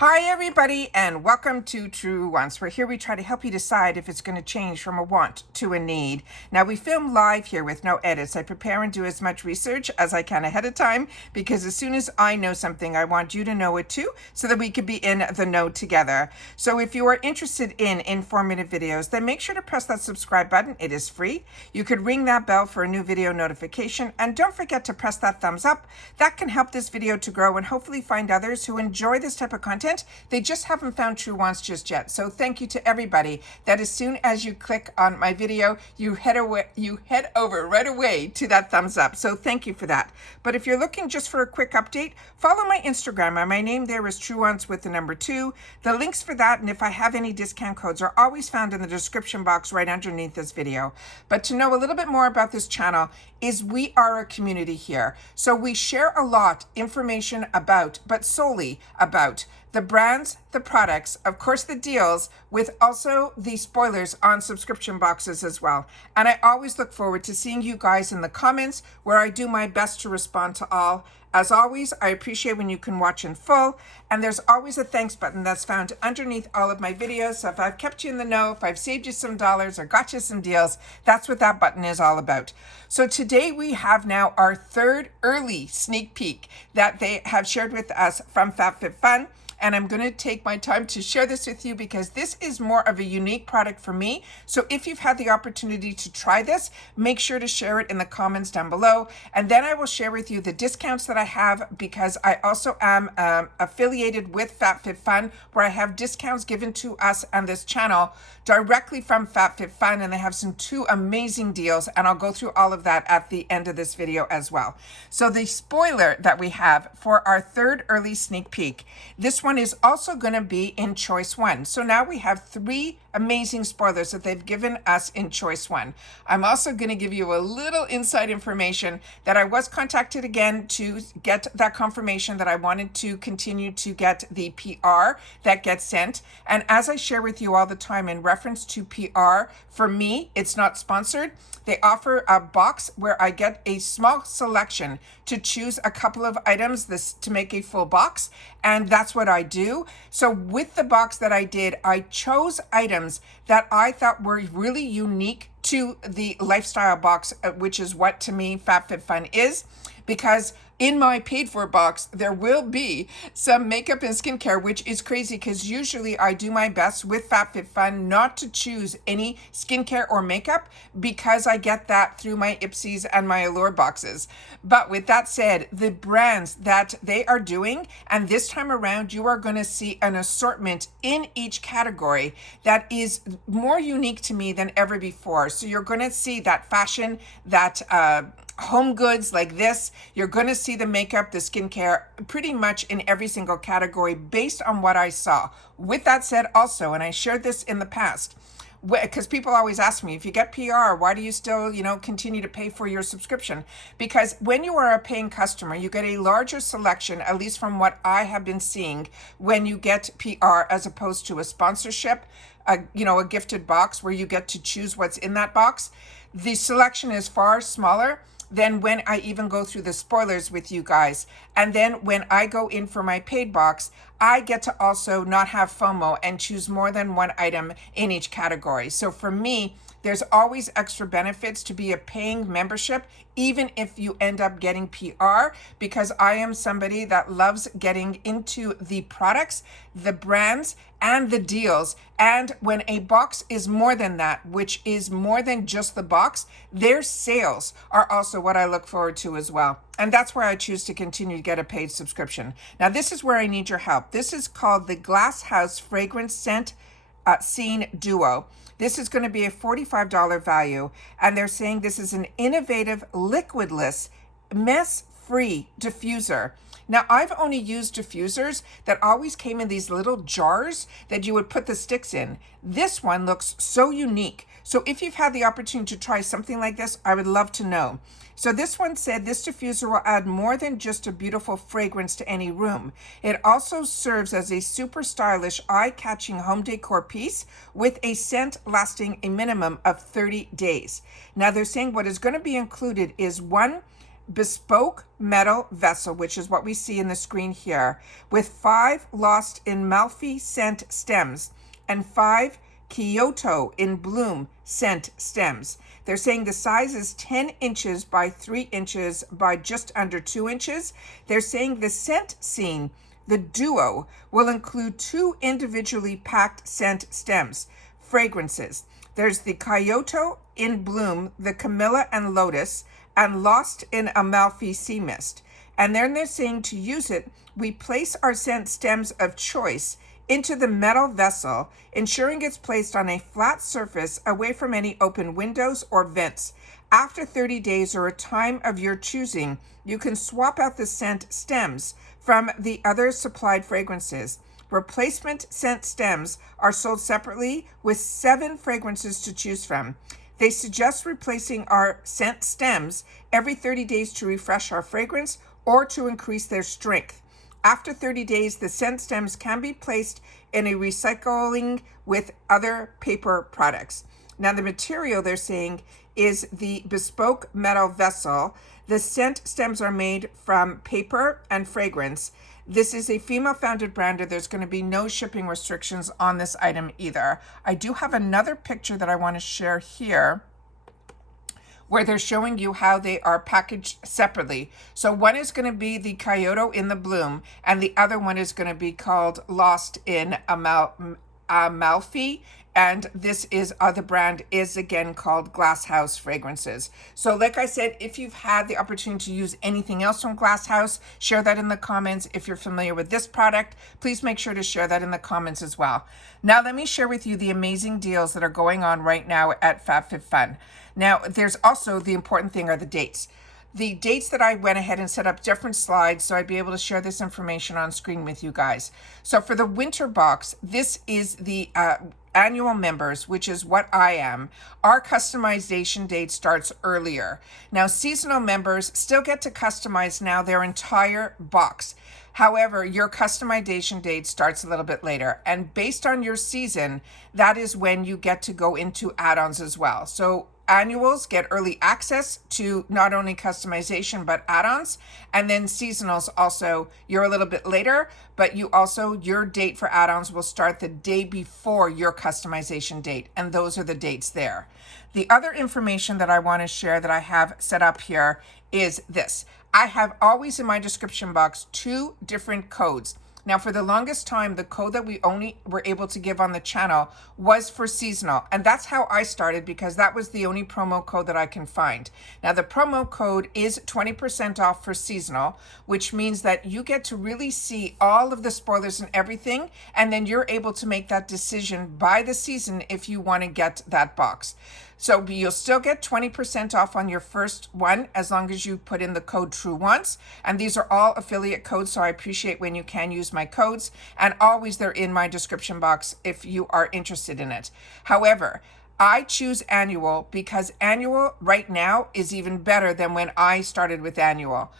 Hi everybody and welcome to Truewants, where here we try to help you decide if it's going to change from a want to a need. Now we film live here with no edits. I prepare and do as much research as I can ahead of time because as soon as I know something, I want you to know it too so that we can be in the know together. So if you are interested in informative videos, then make sure to press that subscribe button. It is free. You could ring that bell for a new video notification and don't forget to press that thumbs up. That can help this video to grow and hopefully find others who enjoy this type of content. They just haven't found Truewants just yet. So thank you to everybody that as soon as you click on my video, you head over right away to that thumbs up. So thank you for that. But if you're looking just for a quick update, follow my Instagram. My name there is Truewants with the number 2. The links for that and if I have any discount codes are always found in the description box right underneath this video. But to know a little bit more about this channel is we are a community here. So we share a lot information about, but solely about the brands, the products, of course the deals, with also the spoilers on subscription boxes as well. And I always look forward to seeing you guys in the comments where I do my best to respond to all. As always, I appreciate when you can watch in full, and there's always a thanks button that's found underneath all of my videos. So if I've kept you in the know, if I've saved you some dollars or got you some deals, that's what that button is all about. So today we have now our third early sneak peek that they have shared with us from FabFitFun. And I'm going to take my time to share this with you because this is more of a unique product for me. So if you've had the opportunity to try this, make sure to share it in the comments down below. And then I will share with you the discounts that I have because I also am affiliated with FabFitFun, where I have discounts given to us on this channel directly from FabFitFun, and they have some 2 amazing deals, and I'll go through all of that at the end of this video as well. So the spoiler that we have for our third early sneak peek, this one is also going to be in choice 1. So now we have 3 amazing spoilers that they've given us in choice 1. I'm also going to give you a little inside information that I was contacted again to get that confirmation that I wanted to continue to get the PR that gets sent. And as I share with you all the time in reference to PR, for me, it's not sponsored. They offer a box where I get a small selection to choose a couple of items to make a full box. And that's what I do. So with the box that I did, I chose items that I thought were really unique to the lifestyle box, which is what to me FabFitFun is, because in my paid for box, there will be some makeup and skincare, which is crazy because usually I do my best with FabFitFun not to choose any skincare or makeup because I get that through my Ipsies and my Allure boxes. But with that said, the brands that they are doing, and this time around, you are going to see an assortment in each category that is more unique to me than ever before. So you're going to see that fashion, that home goods like this. You're going to see the makeup, the skincare, pretty much in every single category based on what I saw. With that said also, and I shared this in the past, because people always ask me, if you get PR, why do you still, continue to pay for your subscription? Because when you are a paying customer, you get a larger selection, at least from what I have been seeing, when you get PR as opposed to a sponsorship, a gifted box where you get to choose what's in that box. The selection is far smaller than when I even go through the spoilers with you guys. And then when I go in for my paid box, I get to also not have FOMO and choose more than one item in each category. So for me, there's always extra benefits to be a paying membership, even if you end up getting PR, because I am somebody that loves getting into the products, the brands, and the deals. And when a box is more than that, which is more than just the box, their sales are also what I look forward to as well. And that's where I choose to continue to get a paid subscription. Now, this is where I need your help. This is called the Glass House Fragrance Scent Scene Duo. This is going to be a $45 value, and they're saying this is an innovative, liquidless, mess-free diffuser. Now, I've only used diffusers that always came in these little jars that you would put the sticks in. This one looks so unique. So if you've had the opportunity to try something like this, I would love to know. So this one said this diffuser will add more than just a beautiful fragrance to any room. It also serves as a super stylish, eye-catching home decor piece with a scent lasting a minimum of 30 days. Now they're saying what is going to be included is one bespoke metal vessel, which is what we see in the screen here, with 5 Lost in Malfi scent stems and 5 Kyoto in Bloom scent stems. They're saying the size is 10 inches by 3 inches by just under 2 inches. They're saying the scent scene, the duo, will include 2 individually packed scent stems, fragrances. There's the Kyoto in Bloom, the Camilla and Lotus, and Lost in Amalfi Sea Mist. And then they're saying to use it, we place our scent stems of choice into the metal vessel, ensuring it's placed on a flat surface away from any open windows or vents. After 30 days or a time of your choosing, you can swap out the scent stems from the other supplied fragrances. Replacement scent stems are sold separately with 7 fragrances to choose from. They suggest replacing our scent stems every 30 days to refresh our fragrance or to increase their strength. After 30 days, the scent stems can be placed in a recycling with other paper products. Now, the material they're saying is the bespoke metal vessel. The scent stems are made from paper and fragrance. This is a female-founded brand. There's going to be no shipping restrictions on this item either. I do have another picture that I want to share here where they're showing you how they are packaged separately. So one is going to be the Kyoto in the Bloom, and the other one is going to be called Lost in Amalfi. And this is, the brand is again called Glass House Fragrances. So like I said, if you've had the opportunity to use anything else from Glass House, share that in the comments. If you're familiar with this product, please make sure to share that in the comments as well. Now let me share with you the amazing deals that are going on right now at FabFitFun. Now there's also the important thing are the dates. The dates that I went ahead and set up different slides so I'd be able to share this information on screen with you guys. So for the winter box, this is the annual members, which is what I am. Our customization date starts earlier. Now seasonal members still get to customize now their entire box. However, your customization date starts a little bit later, and based on your season, that is when you get to go into add-ons as well. So annuals get early access to not only customization but add-ons, and then seasonals also, you're a little bit later, but you also, your date for add-ons will start the day before your customization date, and those are the dates there. The other information that I want to share that I have set up here is this. I have always in my description box 2 different codes. Now, for the longest time, the code that we only were able to give on the channel was for seasonal. And that's how I started because that was the only promo code that I can find. Now, the promo code is 20% off for seasonal, which means that you get to really see all of the spoilers and everything. And then you're able to make that decision by the season if you want to get that box. So you'll still get 20% off on your first one as long as you put in the code Truewants. And these are all affiliate codes, so I appreciate when you can use my codes. And always they're in my description box if you are interested in it. However, I choose annual because annual right now is even better than when I started with annual.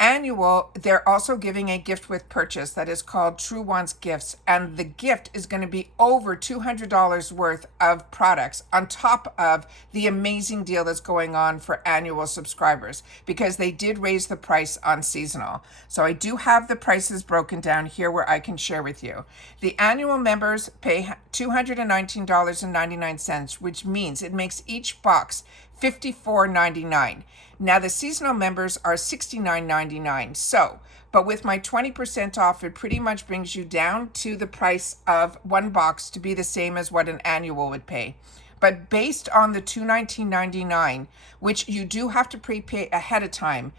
Annual, they're also giving a gift with purchase that is called Truewants Gifts, and the gift is going to be over $200 worth of products on top of the amazing deal that's going on for annual subscribers because they did raise the price on seasonal. So I do have the prices broken down here where I can share with you. The annual members pay $219.99, which means it makes each box $54.99. Now the seasonal members are $69.99. So, but with my 20% off, it pretty much brings you down to the price of one box to be the same as what an annual would pay. But based on the $219.99, which you do have to prepay ahead of time,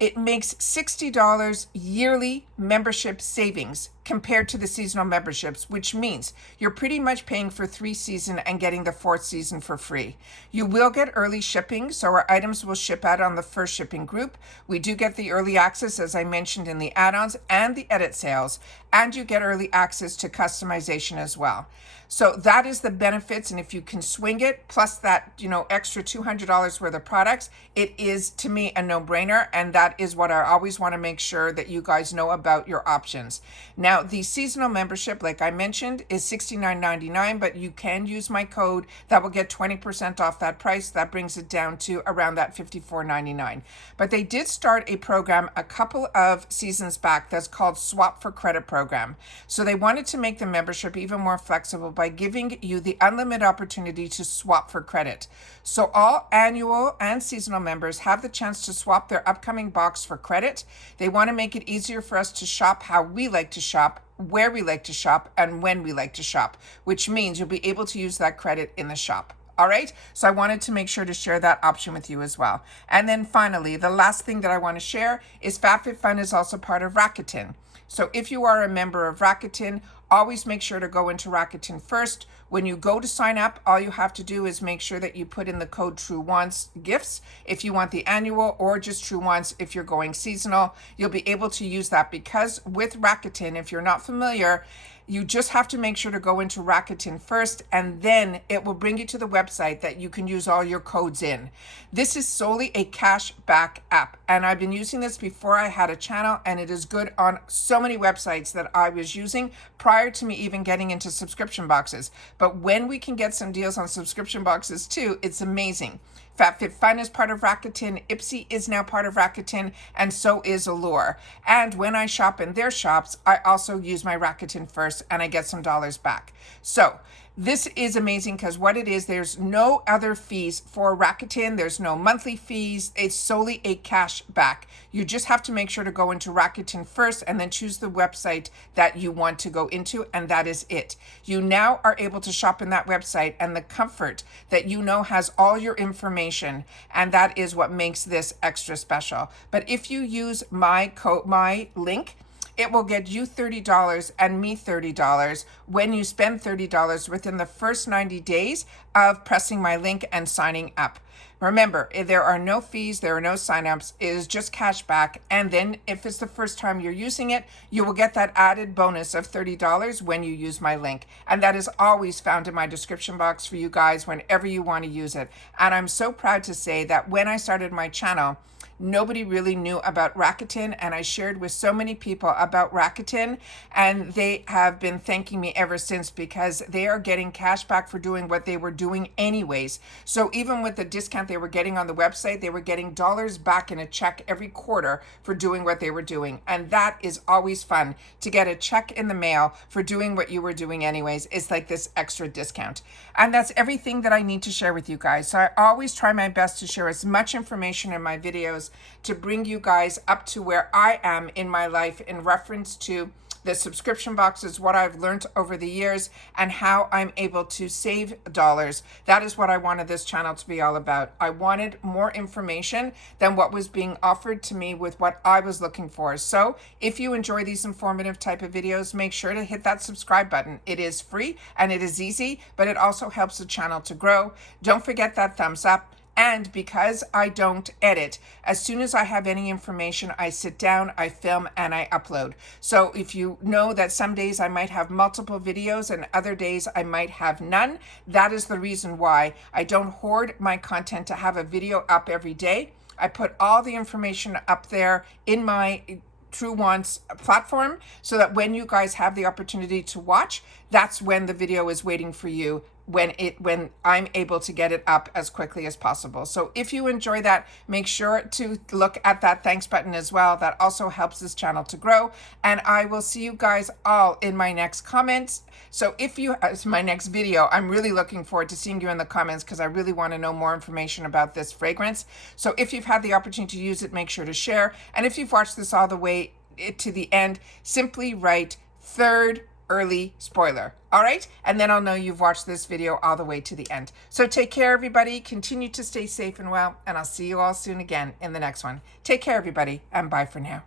it makes $60 yearly membership savings compared to the seasonal memberships, which means you're pretty much paying for 3 seasons and getting the 4th season for free. You will get early shipping, so our items will ship out on the first shipping group. We do get the early access, as I mentioned, in the add-ons and the edit sales, and you get early access to customization as well. So that is the benefits, and if you can swing it, plus that, extra $200 worth of products, it is, to me, a no-brainer, and that is what I always want to make sure that you guys know about your options. Now, Now, the seasonal membership, like I mentioned, is $69.99, but you can use my code. That will get 20% off that price. That brings it down to around that $54.99. But they did start a program a couple of seasons back that's called Swap for Credit program. So they wanted to make the membership even more flexible by giving you the unlimited opportunity to swap for credit. So all annual and seasonal members have the chance to swap their upcoming box for credit. They want to make it easier for us to shop how we like to shop, where we like to shop, and when we like to shop, which means you'll be able to use that credit in the shop. All right, so I wanted to make sure to share that option with you as well. And then finally, the last thing that I want to share is FabFitFun is also part of Rakuten. So if you are a member of Rakuten, always make sure to go into Rakuten first. When you go to sign up, all you have to do is make sure that you put in the code Truewants gifts if you want the annual, or just Truewants if you're going seasonal. You'll be able to use that because with Rakuten, if you're not familiar, you just have to make sure to go into Rakuten first, and then it will bring you to the website that you can use all your codes in. This is solely a cash back app, and I've been using this before I had a channel, and it is good on so many websites that I was using prior to me even getting into subscription boxes. But when we can get some deals on subscription boxes too, it's amazing. FabFitFun is part of Rakuten, Ipsy is now part of Rakuten, and so is Allure. And when I shop in their shops, I also use my Rakuten first and I get some dollars back. So this is amazing because what it is, there's no other fees for Rakuten. There's no monthly fees. It's solely a cash back. You just have to make sure to go into Rakuten first and then choose the website that you want to go into, and that is it. You now are able to shop in that website, and the comfort that you know has all your information, and that is what makes this extra special. But if you use my code, my link, it will get you $30 and me $30 when you spend $30 within the first 90 days of pressing my link and signing up. Remember, there are no fees, there are no signups. It is just cash back. And then if it's the first time you're using it, you will get that added bonus of $30 when you use my link. And that is always found in my description box for you guys whenever you want to use it. And I'm so proud to say that when I started my channel, nobody really knew about Rakuten, and I shared with so many people about Rakuten, and they have been thanking me ever since because they are getting cash back for doing what they were doing anyways. So even with the discount they were getting on the website, they were getting dollars back in a check every quarter for doing what they were doing. And that is always fun, to get a check in the mail for doing what you were doing anyways. It's like this extra discount. And that's everything that I need to share with you guys. So I always try my best to share as much information in my videos to bring you guys up to where I am in my life in reference to the subscription boxes, what I've learned over the years, and how I'm able to save dollars. That is what I wanted this channel to be all about. I wanted more information than what was being offered to me with what I was looking for. So if you enjoy these informative type of videos, make sure to hit that subscribe button. It is free and it is easy, but it also helps the channel to grow. Don't forget that thumbs up. And because I don't edit, as soon as I have any information, I sit down, I film, and I upload. So if you know that some days I might have multiple videos and other days I might have none, that is the reason why I don't hoard my content to have a video up every day. I put all the information up there in my Truewants platform so that when you guys have the opportunity to watch, that's when the video is waiting for you, when I'm able to get it up as quickly as possible. So if you enjoy that, make sure to look at that thanks button as well. That also helps this channel to grow. And I will see you guys all in my next comments. So if you, my next video, I'm really looking forward to seeing you in the comments because I really want to know more information about this fragrance. So if you've had the opportunity to use it, make sure to share. And if you've watched this all the way to the end, simply write third early spoiler. All right, and then I'll know you've watched this video all the way to the end. So take care, everybody. Continue to stay safe and well, and I'll see you all soon again in the next one. Take care, everybody, and bye for now.